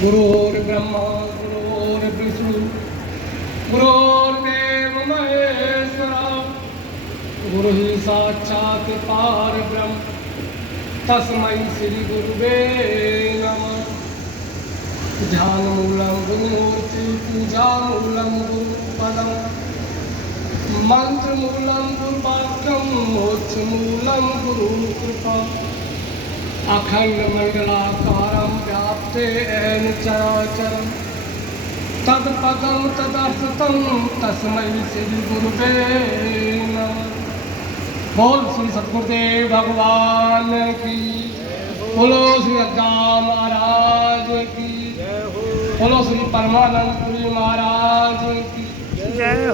गुरुर्ब्रह्मा गुरुर्विष्णु गुरुर्देव महेश्वरा गुरु ही साक्षात् परब्रह्म तस्मै श्री गुरुवे नमः। ध्यानमूलं गुरुमूर्ति पूजामूलं गुरुपदं मंत्रमूलं गुरुवाक्यं मोक्षमूलं गुरुकृपा अखण्डमण्डलाकारं व्याप्तेन चराचरं तत्पदं तदर्थं तस्मै श्री गुरुवे नमः। बोल श्री सद्गुरुदेव भगवान की, बोलो श्री अज्ञा महाराज की, बोलो श्री परमानंदपुरी महाराज की,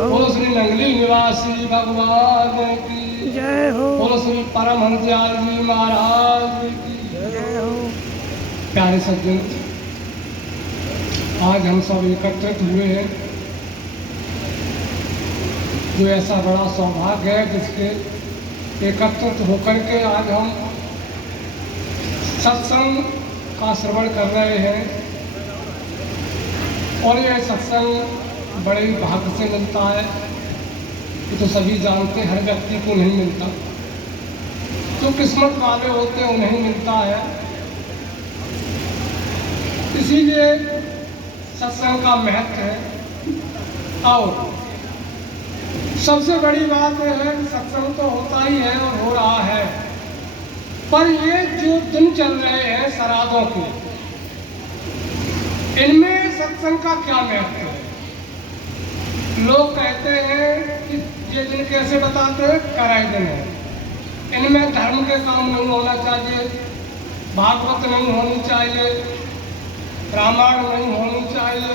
बोलो श्री नंगली निवासी भगवान की, बोलो श्री परमहंस दयाल जी महाराज की। प्यारे सज्जन, आज हम सब एकत्रित हुए हैं, जो ऐसा बड़ा सौभाग्य है जिसके एकत्रित होकर के आज हम सत्संग का श्रवण कर रहे हैं। और यह सत्संग बड़े ही भाग्य से मिलता है, ये तो सभी जानते हैं, हर व्यक्ति को नहीं मिलता। जो किस्मत वाले होते हैं उन्हें मिलता है। इसीलिए सत्संग का महत्व है। और सबसे बड़ी बात यह है कि सत्संग तो होता ही है और हो रहा है, पर ये जो दिन चल रहे हैं श्राद्धों के, इनमें सत्संग का क्या महत्व है? लोग कहते हैं कि ये दिन कैसे बताते हैं, कराए दिन है, इनमें धर्म के काम नहीं होना चाहिए, भागवत नहीं होनी चाहिए, रामायण नहीं होनी चाहिए।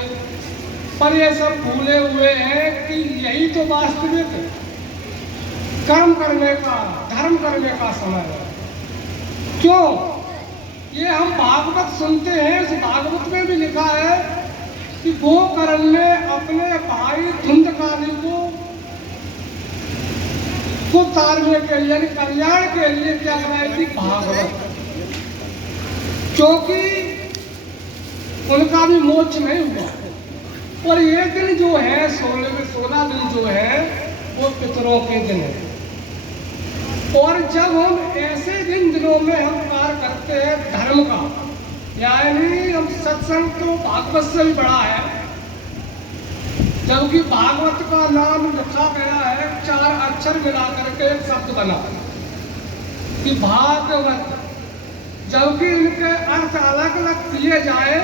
पर ये सब भूले हुए हैं कि यही तो वास्तविक कर्म करने का, धर्म करने का समय है। क्यों? ये हम भागवत सुनते हैं, इस भागवत में भी लिखा है कि गोकर्ण ने अपने भाई धुंधकारी को तारने के लिए, कल्याण के लिए क्या कराई थी? भागवत। क्योंकि उनका भी मोक्ष नहीं हुआ। और ये दिन जो है 16 दिन जो है वो पितरों के दिन है। और जब हम ऐसे दिनों में हम कार्य करते हैं धर्म का, यानी हम सत्संग तो भागवत से भी बड़ा है, जबकि भागवत का नाम लिखा गया है 4 अक्षर मिला करके एक शब्द बना कि भागवत, जबकि इनके अर्थ अलग अलग किए जाए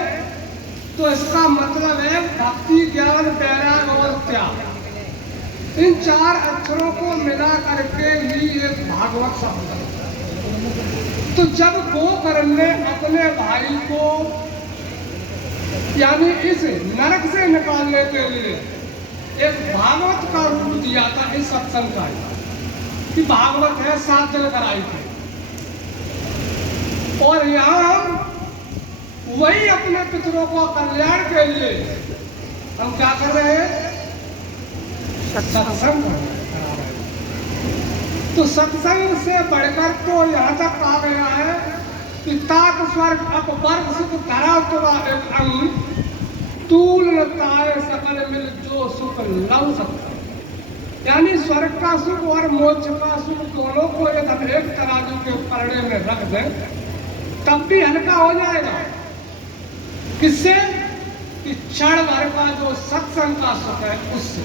तो इसका मतलब है भक्ति, ज्ञान, वैराग्य और त्याग। इन 4 अक्षरों को मिला करके ही एक भागवत शब्द है। तो जब गोकर्ण ने अपने भाई को, यानी इस नरक से निकालने के लिए एक भागवत का रूप दिया था, इस सत्संग का कि भागवत है 7 दिन कराई थी। और यहाँ हम वही अपने पितरों को कल्याण के लिए हम क्या कर रहे हैं? सत्संग करा रहे हैं। तो सत्संग से बढ़कर तो यहाँ तक कहा गया है कि तात स्वर्ग अपवर्ग सुख धरा तुरा एक अंग तूल नताए सकल मिल जो सुख लव सकता। यानी स्वर्ग का सुख और मोक्ष का सुख दोनों को यदि हम एक तराजू के पलड़े में रख दें तब भी हल्का हो जाएगा। किससे? कि क्षण भर का जो सत्संग का सुख है उससे।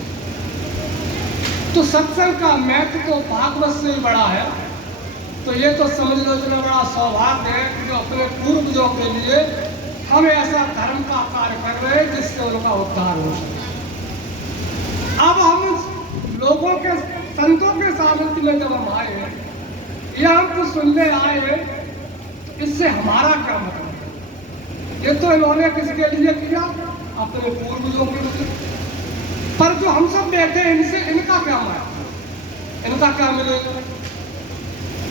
तो सत्संग का महत्व तो भागवत से ही बड़ा है। तो ये तो समझ लो इतना बड़ा सौभाग्य है कि जो अपने पूर्वजों के लिए हम ऐसा धर्म का कार्य कर रहे हैं जिससे उनका उद्धार हो सके। अब हम लोगों के, संतों के सामने में जब हम आए हैं या हम कुछ सुनने आए हैं, इससे हमारा क्या मतलब? ये तो इन्होंने किसके लिए किया? अपने पूर्वजों के लिए। पर जो हम सब बैठे हैं इनसे, इनका क्या मतलब? इनका क्या मिलेगा?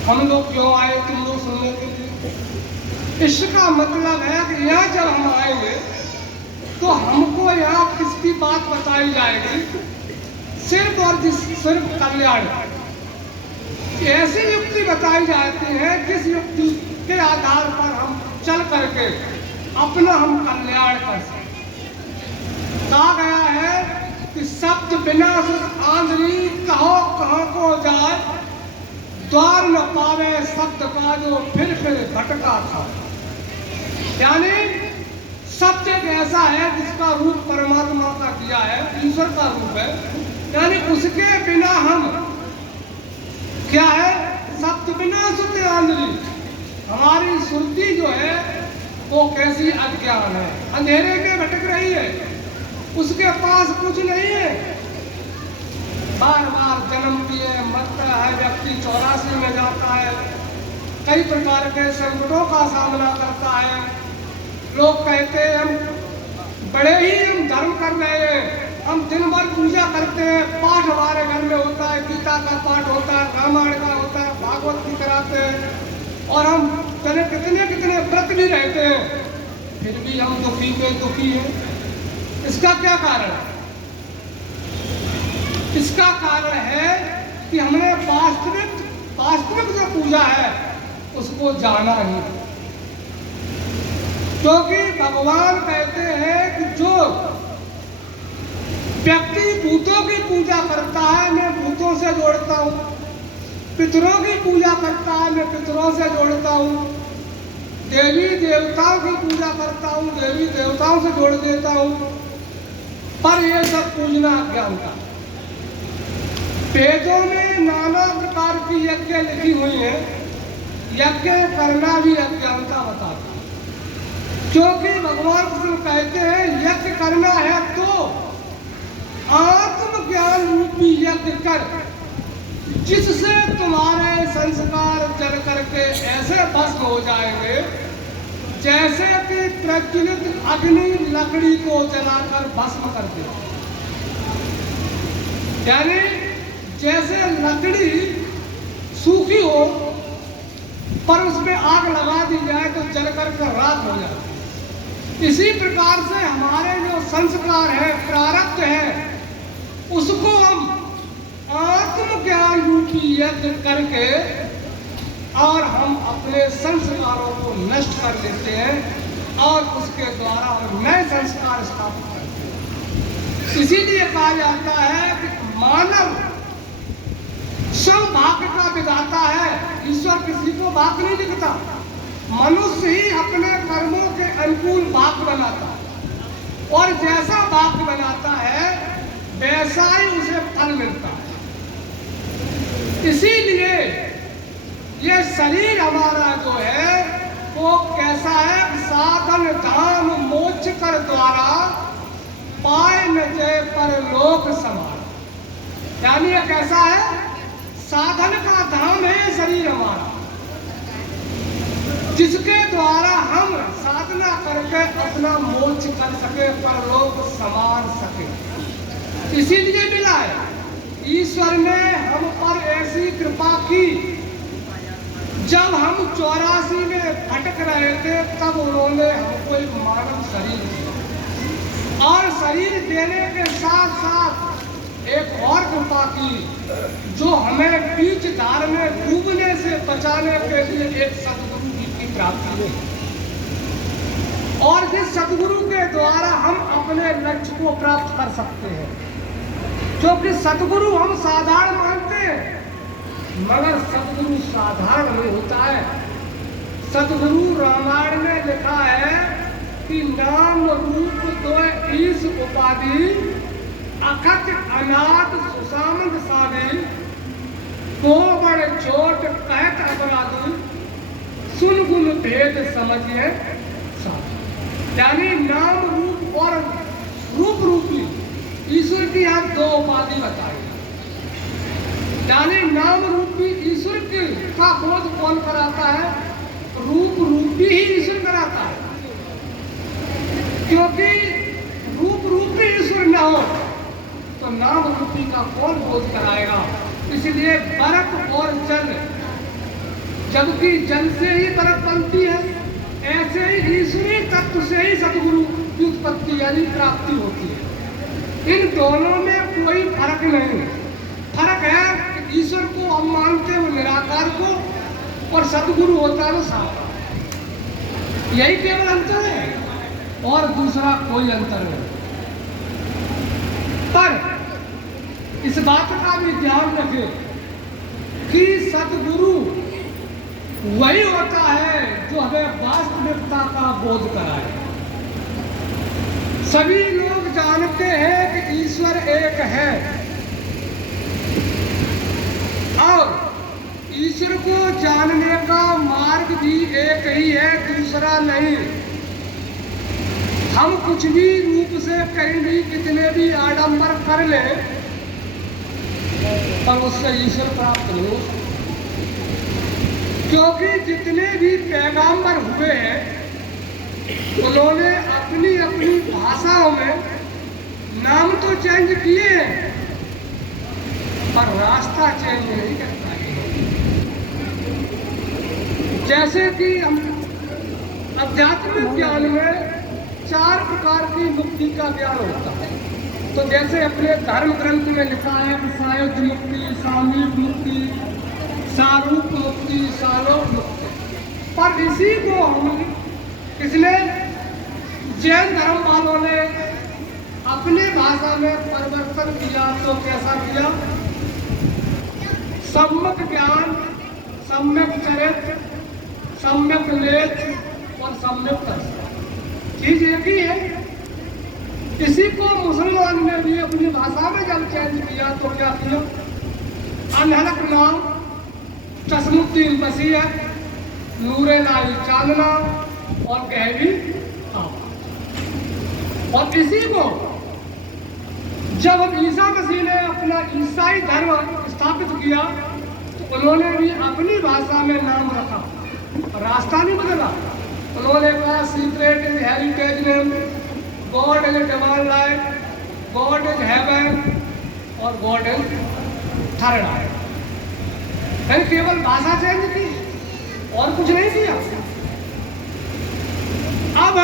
हम लोग क्यों आए तुम लोग सुनने के लिए? इसका मतलब है कि यहाँ जब हम आएंगे तो हमको यहाँ किसकी बात बताई जाएगी? सिर्फ और सिर्फ कल्याण। ऐसी युक्ति बताई जाती है जिस युक्ति के आधार पर हम चल करके अपना हम कल्याण कर सकें। कहा गया है कि शब्द बिना आंधरी कहो कहाँ को जाए, द्वार न पावे शब्द का जो फिर भटका था। यानी शब्द एक ऐसा है जिसका रूप परमात्मा का दिया है, ईश्वर का रूप है, यानी उसके बिना हम क्या है, शब्द बिना सुते आंधरी। हमारी सुरती जो है वो कैसी अज्ञान है, अंधेरे में भटक रही है, उसके पास कुछ नहीं है, बार बार जन्म लिए मरता है व्यक्ति, 84 में जाता है, कई प्रकार के संकटों का सामना करता है। लोग कहते हैं हम बड़े ही हम धर्म कर रहे हैं, हम दिन भर पूजा करते हैं, पाठ हमारे घर में होता है, गीता का पाठ होता है, रामायण का होता है, भागवत की कराते हैं, और हम कितने कितने व्रत भी रहते हैं, फिर भी हम दुखी पे दुखी हैं। इसका क्या कारण है? इसका कारण है कि हमने वास्तविक जो पूजा है उसको जाना ही। क्योंकि भगवान कहते हैं कि जो व्यक्ति भूतों की पूजा करता है मैं भूतों से जोड़ता हूँ, पितरों की पूजा करता है मैं पितरों से जोड़ता हूँ, देवी देवताओं की पूजा करता हूँ देवी देवताओं से जोड़ देता हूँ। पर ये सब पूजना अज्ञानता। वेदों में नाना प्रकार की यज्ञ लिखी हुई है, यज्ञ करना भी अज्ञानता बताता है। क्योंकि भगवान कृष्ण कहते हैं यज्ञ करना है तो आत्मज्ञान रूपी यज्ञ कर, जिससे तुम्हारे संस्कार जल करके ऐसे भस्म हो जाएंगे जैसे कि प्रज्वलित अग्नि लकड़ी को जलाकर भस्म कर दे। यानी जैसे लकड़ी सूखी हो पर उसमें आग लगा दी जाए तो जलकर राख हो जाए, इसी प्रकार से हमारे जो संस्कार है, प्रारब्ध है, उसको हम आत्मज्ञान रूपी यज्ञ करके और हम अपने संस्कारों को नष्ट कर लेते हैं और उसके द्वारा हम नए संस्कार स्थापित करते हैं। इसीलिए कहा जाता है कि मानव सौभाग्य का विधाता है, ईश्वर किसी को भाग्य नहीं लिखता, मनुष्य ही अपने कर्मों के अनुकूल भाग्य बनाता है और जैसा भाग्य बनाता है वैसा ही उसे फल मिलता है। इसीलिए ये शरीर हमारा जो है वो कैसा है, साधन धाम मोक्ष कर द्वारा पाए न जय पर लोक समार। यानी ये कैसा है, साधन का धाम है शरीर हमारा, जिसके द्वारा हम साधना करके अपना मोक्ष कर सके, पर लोक संवार सके। इसीलिए मिला है, ईश्वर ने हम पर ऐसी कृपा की, जब हम 84 में भटक रहे थे तब उन्होंने हमको एक मानव शरीर दिया और शरीर देने के साथ साथ एक और कृपा की, जो हमें बीच धार में डूबने से बचाने के लिए एक सदगुरु की प्राप्ति हुई, और जिस सदगुरु के द्वारा हम अपने लक्ष्य को प्राप्त कर सकते हैं। क्योंकि सदगुरु हम साधारण मानते हैं, मगर सदगुरु साधारण नहीं होता है। सदगुरु रामायण में लिखा है कि नाम रूप दो ईश उपाधि, अखत अनाथ सुसामंत साधे, को बड़ छोट कहत अपराधी, सुन गुण भेद समझिए साधु। यानी नाम रूप और रूप रूपी ईश्वर की यहाँ 2 उपाधि बताई। यानी नाम रूपी ईश्वर का बोध कौन कराता है, रूप रूपी ही ईश्वर कराता है। क्योंकि रूप रूपी ईश्वर न हो तो नाम रूपी का कौन बोध कराएगा। इसलिए बर्फ और जल, जबकि जल से ही बर्फ बनती है, ऐसे ही ईश्वरीय तत्व से ही सदगुरु की उत्पत्ति यानी प्राप्ति होती है। इन दोनों में कोई फर्क नहीं। फर्क है ईश्वर को हम मानते हैं निराकार को, और सदगुरु होता है साकार। यही केवल अंतर है। और दूसरा कोई अंतर नहीं। पर इस बात का भी ध्यान रखें कि सतगुरु वही होता है जो हमें वास्तविकता का बोध कराए। सभी लोग जानते हैं कि ईश्वर एक है और ईश्वर को जानने का मार्ग भी एक ही है, दूसरा नहीं। हम कुछ भी रूप से कहीं भी कितने भी आडंबर कर ले पर उससे ईश्वर प्राप्त नहीं हो सकता, क्योंकि जितने भी पैगंबर हुए हैं उन्होंने अपनी अपनी भाषाओं में नाम तो चेंज किए हैं पर रास्ता चेंज नहीं कर पाए। जैसे कि हम आध्यात्मिक ज्ञान में 4 प्रकार की मुक्ति का ज्ञान होता है। तो जैसे अपने धर्म ग्रंथ में लिखा है सायुज्य मुक्ति, सामीप मुक्ति, सारूप मुक्ति, सालोक मुक्ति, पर इसी को हम इसने जैन धर्म वालों ने अपनी भाषा में परिवर्तन किया। तो कैसा किया? सम्यक ज्ञान, सम्यक चरित्र, सम्यक नेत्र और सम्यक दर्शन, चीज एक ही है। इसी को मुसलमान ने भी अपनी भाषा में जब चेंज किया तो क्या किया? अनहलक नाम, तस्मुद्दीन बसीयत, नूरे लाई चांदना और गहरी आवाज। और इसी को जब ईसा मसीह ने अपना ईसाई धर्म स्थापित किया तो उन्होंने भी अपनी भाषा में नाम रखा, रास्ता नहीं बदला। उन्होंने कहा secret is heritage name, God is divine life, God is heaven और गॉड इज थर्ड आई। केवल भाषा चेंज की और कुछ नहीं किया। अब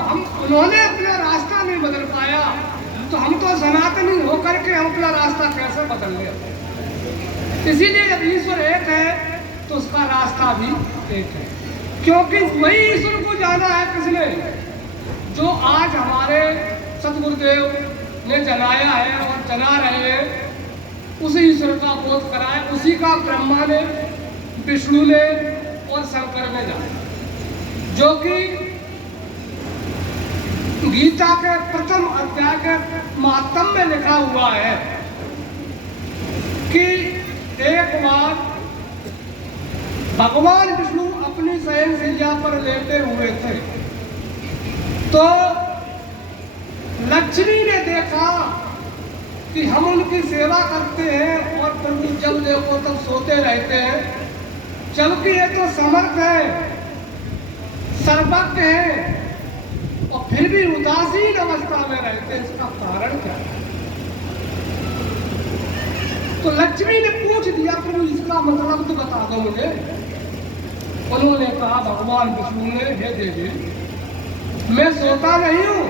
हम उन्होंने अपना रास्ता नहीं बदल पाया तो हम तो सनातनी होकर के हम अपना रास्ता कैसे बदल ले? इसीलिए जब ईश्वर एक है तो उसका रास्ता भी एक है, क्योंकि वही ईश्वर को जाना है किसने? जो आज हमारे सतगुरुदेव ने जलाया है और जला रहे हैं, उसी ईश्वर का बोध कराया। उसी का ब्रह्मा ने, विष्णु ने और शंकर ने जाना, जो कि गीता के प्रथम अध्याय के महात्म में लिखा हुआ है कि एक बार भगवान विष्णु अपनी शयनशैया पर लेटे हुए थे तो लक्ष्मी ने देखा कि हम उनकी सेवा करते हैं और प्रभु जब देखो तब सोते रहते हैं, जबकि ये तो समर्थ है, सर्वज्ञ है और फिर भी उदासीन अवस्था में रहते हैं। इसका कारण क्या है? तो लक्ष्मी ने पूछ दिया प्रभु इसका मतलब तो बता दो मुझे। उन्होंने कहा भगवान विष्णु ने, हे देवी मैं सोता नहीं हूं,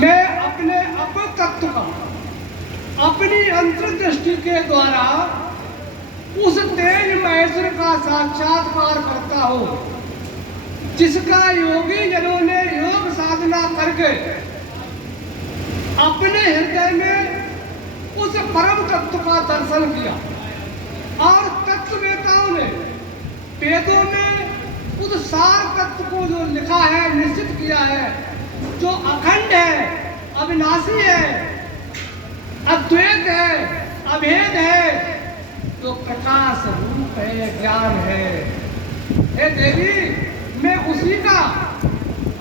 मैं अपने अपतत्व का अपनी अंतर्दृष्टि के द्वारा उस तेज महेश्वर का साक्षात्कार करता हूं जिसका योगी जनों ने योग साधना करके अपने हृदय में उस परम तत्व का दर्शन किया। और तत्ववेताओं ने वेदों में उस सार तत्व को जो लिखा है, निश्चित किया है, जो अखंड है, अविनाशी है, अद्वैत है, अभेद है, जो प्रकाश रूप है, ज्ञान है। हे देवी मैं उसी का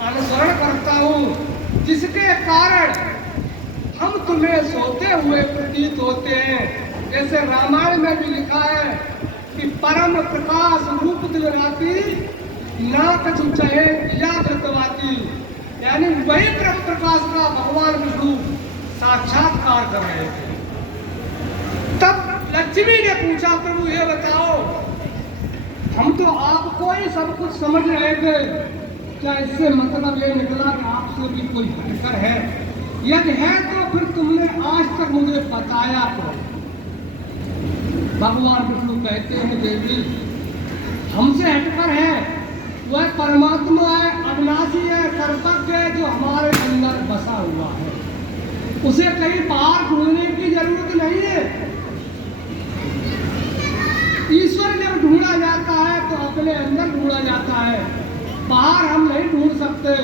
अनुसरण करता हूँ जिसके कारण हम तुम्हें सोते हुए प्रतीत होते हैं। जैसे रामायण में भी लिखा है कि परम प्रकाश रूप दिल राती ना कछु चाहे या कृतवाती, यानी वही परम प्रकाश का भगवान विष्णु साक्षात्कार कर रहे थे। तब लक्ष्मी ने पूछा प्रभु ये बताओ हम तो आपको ही सब कुछ समझ रहे थे, क्या इससे मतलब ये निकला कि आपसे भी कोई हटकर है? यदि है तो फिर तुमने आज तक मुझे बताया तो? भगवान विष्णु कहते हैं देवी हमसे हटकर है, वह परमात्मा है, अविनाशी ढूंढने की जरूरत नहीं है। ईश्वर जब ढूंढा जाता है तो अपने अंदर ढूंढा जाता है, बाहर हम नहीं ढूंढ सकते,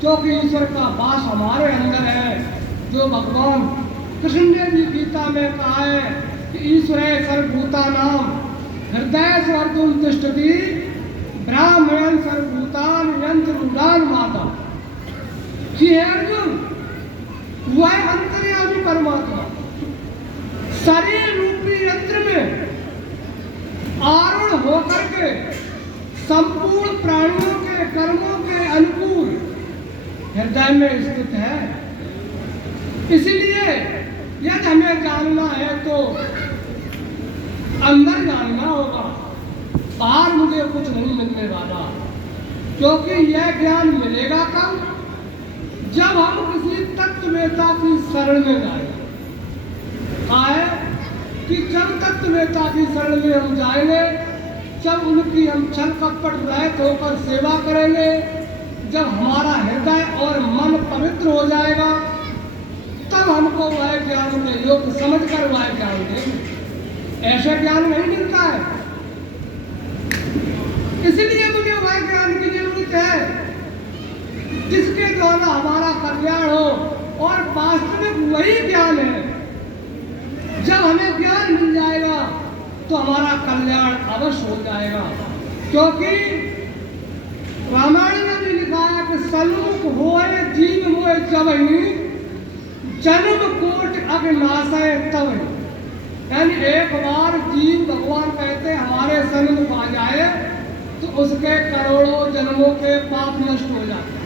क्योंकि ईश्वर का वास हमारे अंदर है। जो भगवान कृष्ण ने भी गीता में कहा है कि ईश्वर सर्वभूतानां हृदय स्वर्गम तिष्ठति ब्राह्मण सर्वभूतान यंत्र उड़ान माता। कि अर्जुन, वह अंतर्यामी परमात्मा शरीर रूपी यंत्र में आरूढ़ होकर के संपूर्ण प्राणियों के कर्मों के अनुकूल हृदय में स्थित है। इसलिए यदि हमें जानना है तो अंदर जानना होगा, बाहर मुझे कुछ नहीं मिलने वाला। क्योंकि यह ज्ञान मिलेगा कब? जब हम किसी तत्ववेता की शरण में जाएंगे। कहा है कि जब तत्ववेता की शरण में हम जाएंगे, जब उनकी हम छल कपट रहित होकर सेवा करेंगे, जब हमारा हृदय और मन पवित्र हो जाएगा, तब हमको वह ज्ञान के योग समझकर वह ज्ञान देंगे। ऐसे ज्ञान नहीं मिलता है। इसलिए मुझे वह ज्ञान की जरूरत है जिसके द्वारा हमारा कल्याण हो, और वास्तविक वही ज्ञान है। जब हमें ज्ञान मिल जाएगा तो हमारा कल्याण अवश्य हो जाएगा। क्योंकि रामायण में भी लिखा है कि सन्मुख होए जीव मोए जबहि जन्म कोट अग्नाशय तब। यानी एक बार जीव, भगवान कहते हमारे सन्मुख आ जाए तो उसके करोड़ों जन्मों के पाप नष्ट हो जाते हैं।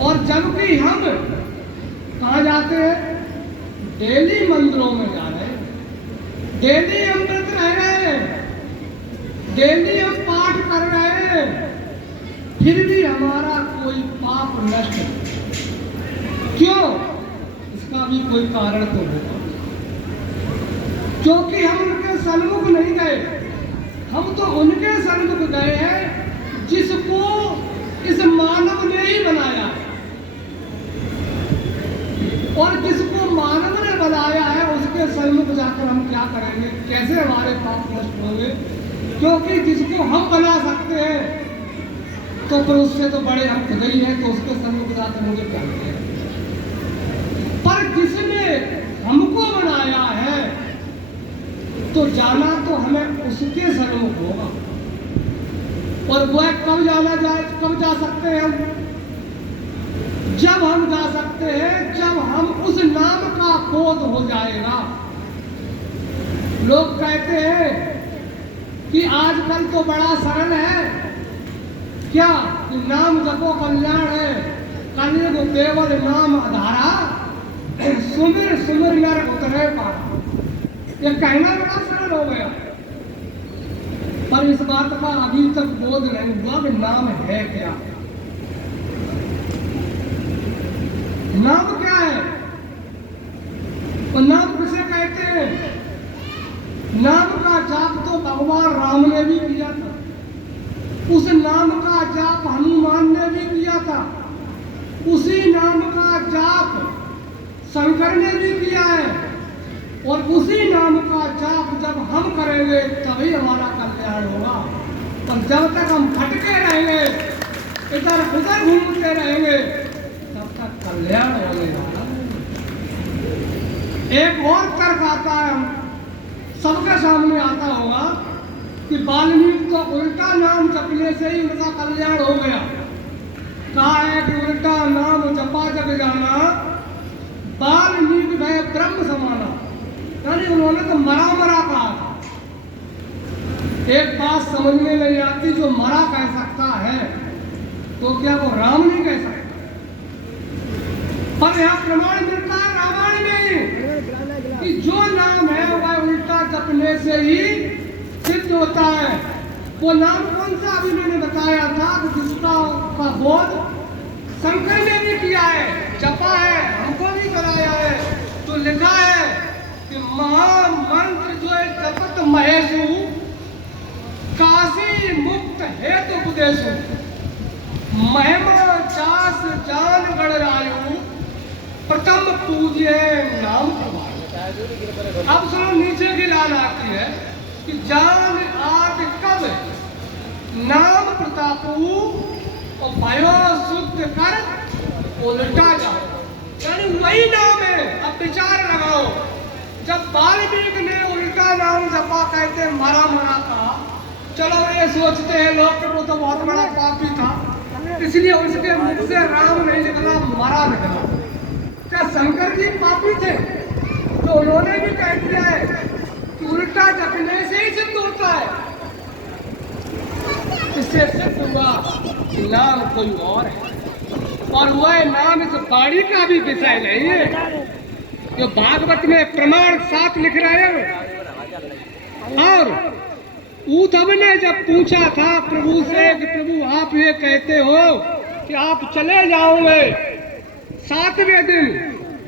और जबकि हम कहाँ जाते हैं? डेली मंदिरों में जा रहे हैं, डेली हम व्रत रह रहे हैं, डेली हम पाठ कर रहे हैं, फिर भी हमारा कोई पाप नष्ट नहीं। क्यों? इसका भी कोई कारण तो होगा। क्योंकि हम उनके सन्मुख नहीं गए, हम तो उनके सन्मुख गए हैं जिसको इस मानव ने ही बनाया है। और जिसको मानव ने बनाया है उसके सन्मुख जाकर हम क्या करेंगे? कैसे हमारे पाप नष्ट होंगे? क्योंकि जिसको हम बना सकते हैं तो फिर उससे तो बड़े हम खुद ही हैं, तो उसके सन्मुख जाकर मुझे क्या करें? पर जिसने हमको बनाया है तो जाना तो हमें उसके सन्मुख होगा। और वह कब जा सकते हैं हम? जब हम जा सकते हैं जब हम उस नाम का बोध हो जाएगा। लोग कहते हैं कि आजकल तो बड़ा सरल है, क्या कि नाम जपो कल्याण है, कलयुग केवल नाम आधारा, सुमिर सुमिर नर उतरे पारा। ये कहना बड़ा सरल हो गया, पर इस बात का अभी तक बोध नहीं हुआ कि नाम है क्या। नाम क्या है और नाम किसे कहते हैं? नाम का जाप तो भगवान राम ने भी किया था, उस नाम का जाप हनुमान ने भी किया था, उसी नाम का जाप शंकर ने भी किया है। और उसी नाम का जाप जब हम करेंगे तभी हमारा कल्याण होगा। और जब तक हम भटके रहेंगे, इधर उधर घूमते रहेंगे, तब तक कल्याण होने वाला। एक और तर्क आता है, सबके सामने आता होगा कि वाल्मीकि तो उल्टा नाम जपने से ही उनका कल्याण हो गया। कहा है कि उल्टा नाम जपा जग जाना, वाल्मीकि भय ब्रह्म समाना। यानी उन्होंने तो मरा मरा कहा। एक बात समझ में नहीं आती, जो मरा कह सकता है तो क्या वो राम नहीं कह सकता? पर यह प्रमाण मिलता है रामायण में कि जो नाम है वह उल्टा जपने से ही सिद्ध होता है। वो नाम कौन सा अभी मैंने बताया था कि जिसका का बोध शंकर ने भी किया है, जपा है, हमको भी कराया है। तो लिखा है कि महामंत्र जो है जपत महेशु, काशी मुक्त हेतु उपदेशु, महिमा चास जान गणरायु, प्रथम पूज्य नाम प्रभाव। अब सुनो नीचे की लाइन आती है कि जान आदि कब नाम प्रतापू और भयो शुद्ध कर उल्टा जाओ, यानी वही नाम है। अब विचार लगाओ, जब वाल्मीकि ने उल्टा नाम जपा कहते मरा मरा का, चलो ये सोचते हैं लोग कि वो तो बहुत बड़ा पापी था, इसलिए उसके मुख से राम नहीं निकला, मरा निकला। क्या शंकर जी पापी थे? तो उन्होंने भी कह दिया है कि उल्टा जपने से ही सिद्ध होता है। इससे सिद्ध हुआ कि नाम कोई और है, और वह नाम इस बाणी का भी विषय नहीं है जो भागवत में प्रमाण साथ लिख रहे हैं। और उद्धव ने जब पूछा था प्रभु से कि प्रभु आप ये कहते हो कि आप चले जाओगे 7वें दिन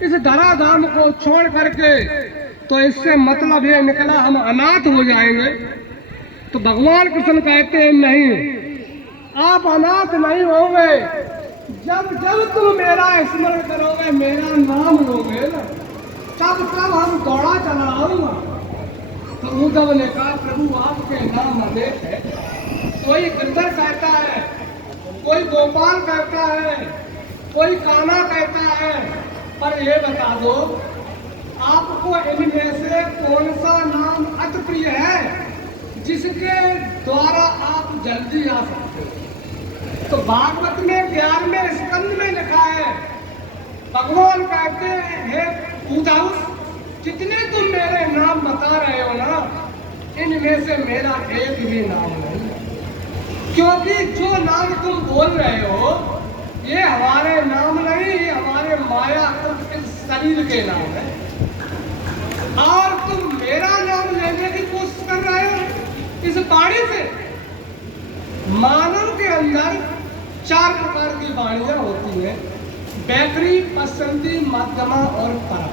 इस धराधाम को छोड़ करके, तो इससे मतलब ये निकला हम अनाथ हो जाएंगे। तो भगवान कृष्ण कहते हैं नहीं, आप अनाथ नहीं होंगे, जब जब तुम मेरा स्मरण करोगे, मेरा नाम लोगे ना, तब तब हम दौड़ा चला आऊंगा। तो उद्धव ने कहा प्रभु आपके नाम अनेक है, कोई गिरधर कहता है, कोई गोपाल कहता है, कोई कान्हा कहता है, पर ये बता दो आपको इनमें से कौन सा नाम अति प्रिय है जिसके द्वारा आप जल्दी आ सकते हो? तो भागवत में 11वें स्कंद में लिखा है, भगवान कहते हैं हे उद्धव, जितने तुम मेरे नाम बता रहे हो ना, इनमें से मेरा एक भी नाम नहीं, क्योंकि जो नाम तुम बोल रहे हो ये हमारे नाम नहीं, ये हमारे माया इस शरीर के नाम है, और तुम मेरा नाम लेने की कोशिश कर रहे हो इस वाणी से। मानव के अंदर 4 प्रकार की वाणियां होती हैं, बैकरी, पसंदी, मध्यमा और परा।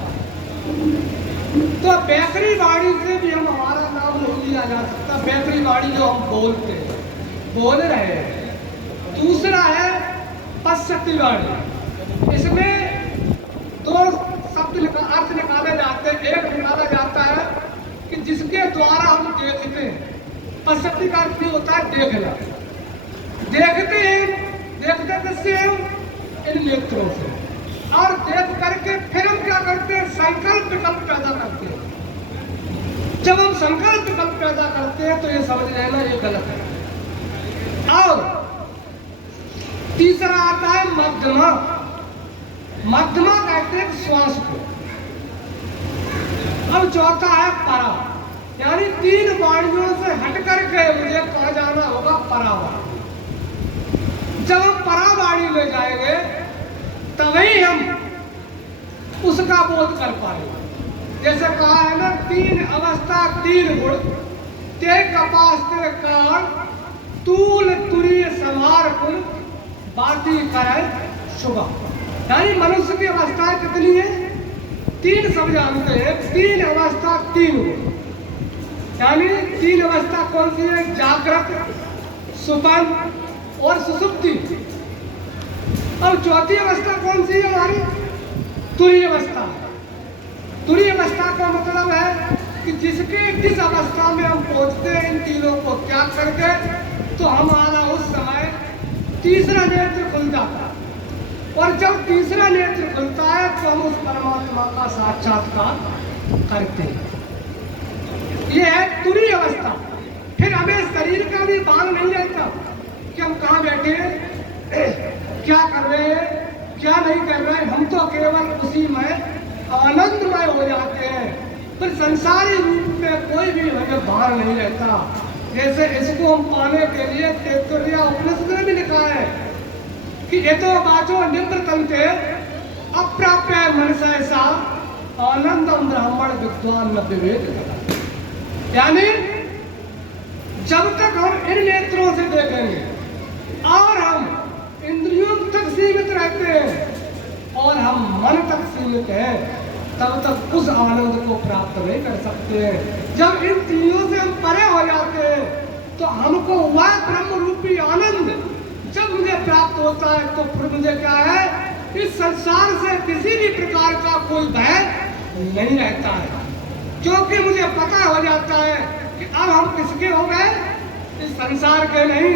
तो बैकरी वाणी से भी हम हमारा नाम नहीं लिया जा सकता, बैकरी वाणी जो हम बोलते हैं, बोल रहे हैं। दूसरा है पश्चती वाणी, इसमें 2 शब्द अर्थ निकाले जाते हैं। एक निकाला जाता है कि जिसके द्वारा हम देखते हैं, पश्चती का अर्थ भी होता है देखना, देखते हैं, देखते किससे हम? इन नेत्रों से, और देख करके फिर हम क्या करते हैं? संकल्प विकल्प पैदा करते हैं। जब हम संकल्प विकल्प पैदा करते हैं तो ये समझ लेना ये गलत है। और तीसरा आता है मध्यमा। मध्यमा कहते हैं श्वास को। अब चौथा है परा, यानी 3 वाणियों से हट करके मुझे कहा जाना होगा परावाणी। जब हम परावाणी ले जाएंगे तभी हम उसका बोध कर पाएंगे। जैसे कहा है ना, 3 अवस्था 3 गुण, ते कपास ते काल, तूल तुरी समार गुण, बाती करे शुभ। यानी मनुष्य की अवस्थाएं कितनी है? 3 सब जानते हैं, 3 अवस्था 3 गुण। यानी 3 अवस्था कौन सी है? जागृत, सुपन और सुसुप्ति। और चौथी अवस्था कौन सी है हमारी? तुरीय अवस्था। तुरीय अवस्था का मतलब है कि जिस अवस्था में हम पहुंचते हैं इन तीनों को त्याग करके, तो हमारा उस समय तीसरा नेत्र खुल जाता है, और जब तीसरा नेत्र खुलता है तो हम उस परमात्मा का साक्षात्कार करते हैं। यह है तुरीय अवस्था। फिर हमें शरीर का भी भान नहीं रहता कि हम कहाँ बैठे हैं, क्या कर रहे हैं, क्या नहीं कर रहे हैं। हम तो केवल उसी में आनंदमय हो जाते हैं, फिर संसारी रूप में कोई भी हमें भार नहीं रहता। जैसे इसको हम पाने के लिए तैत्तिरीय उपनिषद में भी लिखा है कि एतो वाचो निवृत्तन्ते अप्राप्य मनसा सा आनंदम ब्राह्मण विद्वान न विवेक। यानी जब तक हम इन नेत्रों से देखेंगे और हम इंद्रियों तक सीमित रहते हैं और हम मन तक सीमित हैं, तब तक उस आनंद को प्राप्त नहीं कर सकते हैं। जब इन तीनों से हम परे हो जाते हैं तो हमको वह ब्रह्म रूपी आनंद जब मुझे प्राप्त होता है, तो फिर मुझे क्या है? इस संसार से किसी भी प्रकार का कोई भय नहीं रहता है, क्योंकि मुझे पता हो जाता है कि अब हम किसके हो गए, इस संसार के नहीं,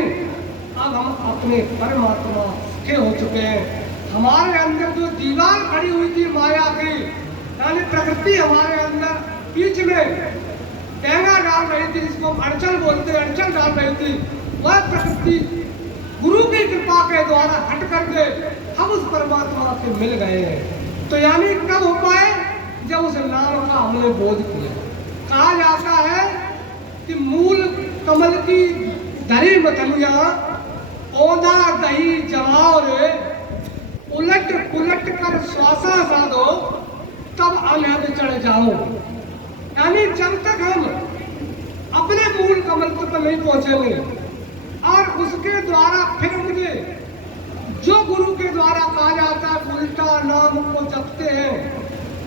अब हम अपने परमात्मा के हो चुके हैं। हमारे अंदर जो दीवार खड़ी हुई थी माया की, यानी प्रकृति हमारे अंदर बीच में टेंगा डाल रही थी, इसको अड़चन बोलते, अड़चन डाल रही थी, वह प्रकृति गुरु की कृपा के द्वारा हट करके हम उस परमात्मा से मिल गए हैं। तो यानी कब हो पाए, जब उस नाम का हमने बोध किया। कहा जाता है कि मूल कमल की धरी मतलुया ओदा दही जमाओ रे, उलट पुलट कर श्वासा साधो तब अनहद चढ़ जाओ। यानी जब तक हम अपने मूल कमल तक नहीं पहुंचेंगे और उसके द्वारा फिर मुझे जो गुरु के द्वारा कहा जाता है उल्टा नाम को जपते हैं,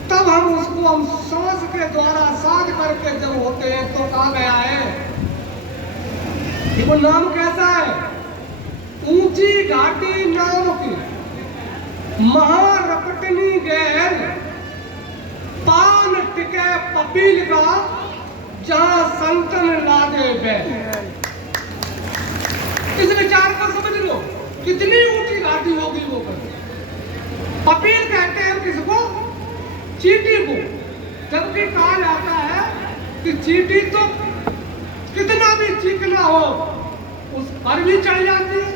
तब हम उसको हम सांस के द्वारा साध करके जब होते हैं तो कहा गया है कि वो नाम कैसा है, ऊंची घाटी नाम की महारपटनी गैर, पान टिके पपील का जहां संतन लादे बैल। इस विचार को समझ लो, कितनी ऊंची घाटी होगी वो कर। पपील कहते हैं किसको, चींटी को, जबकि कहा जाता है कि चींटी तो कितना भी चिकना हो उस पर भी चढ़ जाती है,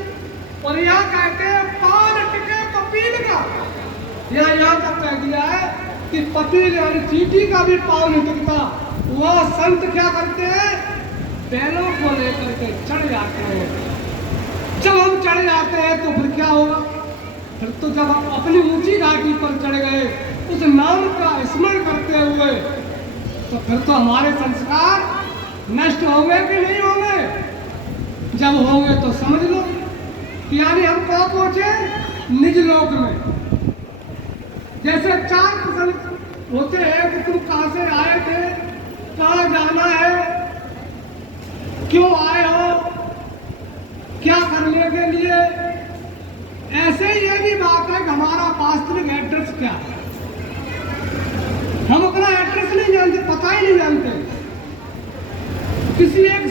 और यहाँ कहते हैं पान टिके पपील का। यहाँ तक कह दिया है कि पपील यानी चींटी का भी पाँव नहीं टिकता। वह संत क्या करते हैं, बैलों को लेकर के चढ़ जाते हैं। जब हम चढ़ जाते हैं तो फिर क्या होगा, फिर तो जब हम अपनी ऊंची घाटी पर चढ़ गए उस नाम का स्मरण करते हुए, तो फिर तो हमारे संस्कार नष्ट होंगे कि नहीं होंगे। जब होंगे तो समझ लो कि यानी हम कहाँ पहुंचे, निज लोक में। जैसे 4 प्रश्न होते हैं कि तुम कहां से आए थे, कहां जाना है, क्यों आए हो, क्या करने के लिए। ऐसे ही ये भी बात है कि हमारा वास्तविक एड्रेस क्या है, हम अपना एड्रेस नहीं जानते, पता ही नहीं जानते। किसी एक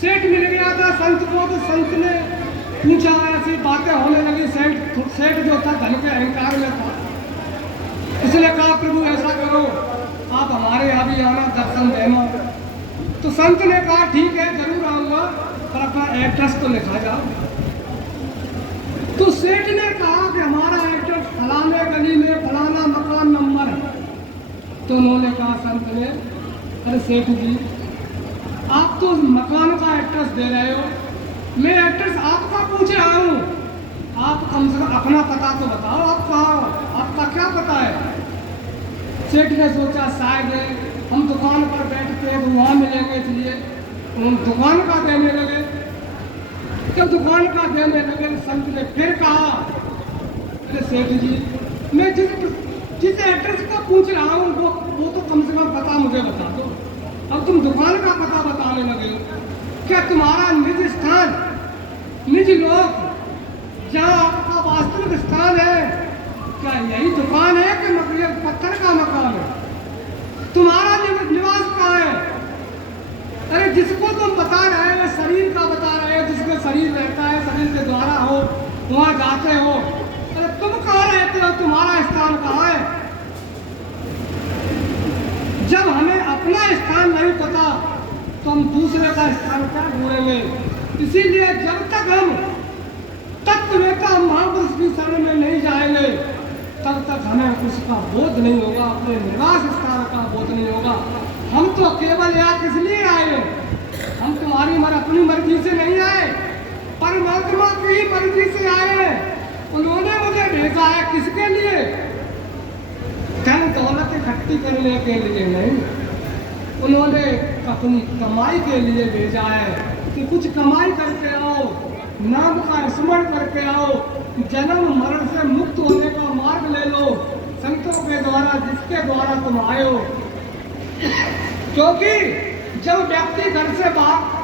सेठ मिल गया था संत को, तो संत ने पूछा, ऐसी बातें होने लगी। सेठ जो था धन के अहंकार में था, इसलिए कहा प्रभु ऐसा करो आप हमारे यहाँ भी आना, दर्शन देना। तो संत ने कहा ठीक है जरूर आऊंगा, पर अपना एड्रेस तो लिखा जाओ। तो सेठ ने कहा कि हमारा एड्रेस फलाने गली में फलाना मकान नंबर है। तो उन्होंने कहा संत ने, अरे सेठ जी आप तो मकान का एड्रेस दे रहे हो, मैं एड्रेस आपका पूछे आया हूँ, आप कम से कम अपना पता तो बताओ, आप कहाँ, आपका क्या पता है। सेठ ने सोचा शायद हम दुकान पर बैठते हैं तो वहाँ मिलेंगे, इसलिए उन दुकान का देने लगे। जब दुकान का देने लगे संत ने फिर कहा, अरे सेठ जी मैं जिस एड्रेस का पूछ रहा हूँ वो तो कम से कम पता मुझे बता दो, अब तुम दुकान का पता बताने लगे। क्या तुम्हारा निज स्थान, निज लोक, जहाँ आपका वास्तविक स्थान है, क्या यही दुकान है कि मतलब पत्थर का मकान है, तुम्हारा निवास कहाँ है। अरे जिसको तुम बता रहे हो शरीर का बता रहे हो, जिसमें शरीर रहता है, शरीर के द्वारा हो वहाँ जाते हो, अरे तुम कहाँ रहते हो, तुम्हारा स्थान कहाँ है। जब हमें अपना स्थान नहीं पता तो हम दूसरे का स्थान क्या ढूंढेंगे। इसीलिए जब तक हम तत्ववेता महापुरुष की शरण में नहीं जाएंगे तब तक हमें उसका बोध नहीं होगा, अपने निवास स्थान का बोध नहीं होगा। हम तो केवल यहाँ किस लिए आए, हम तुम्हारी अपनी मर्जी से नहीं आए, परमात्मा की ही मर्जी से आए। उन्होंने मुझे भेजा है किसके लिए, धन दौलत इकट्ठी करने के लिए नहीं, उन्होंने अपनी कमाई के लिए भेजा है कि कुछ कमाई करके आओ, नाम का स्मरण करके आओ, जन्म मरण से मुक्त होने का मार्ग ले लो संतों के द्वारा, जिसके द्वारा तुम आए हो। क्योंकि जब व्यक्ति घर से बाहर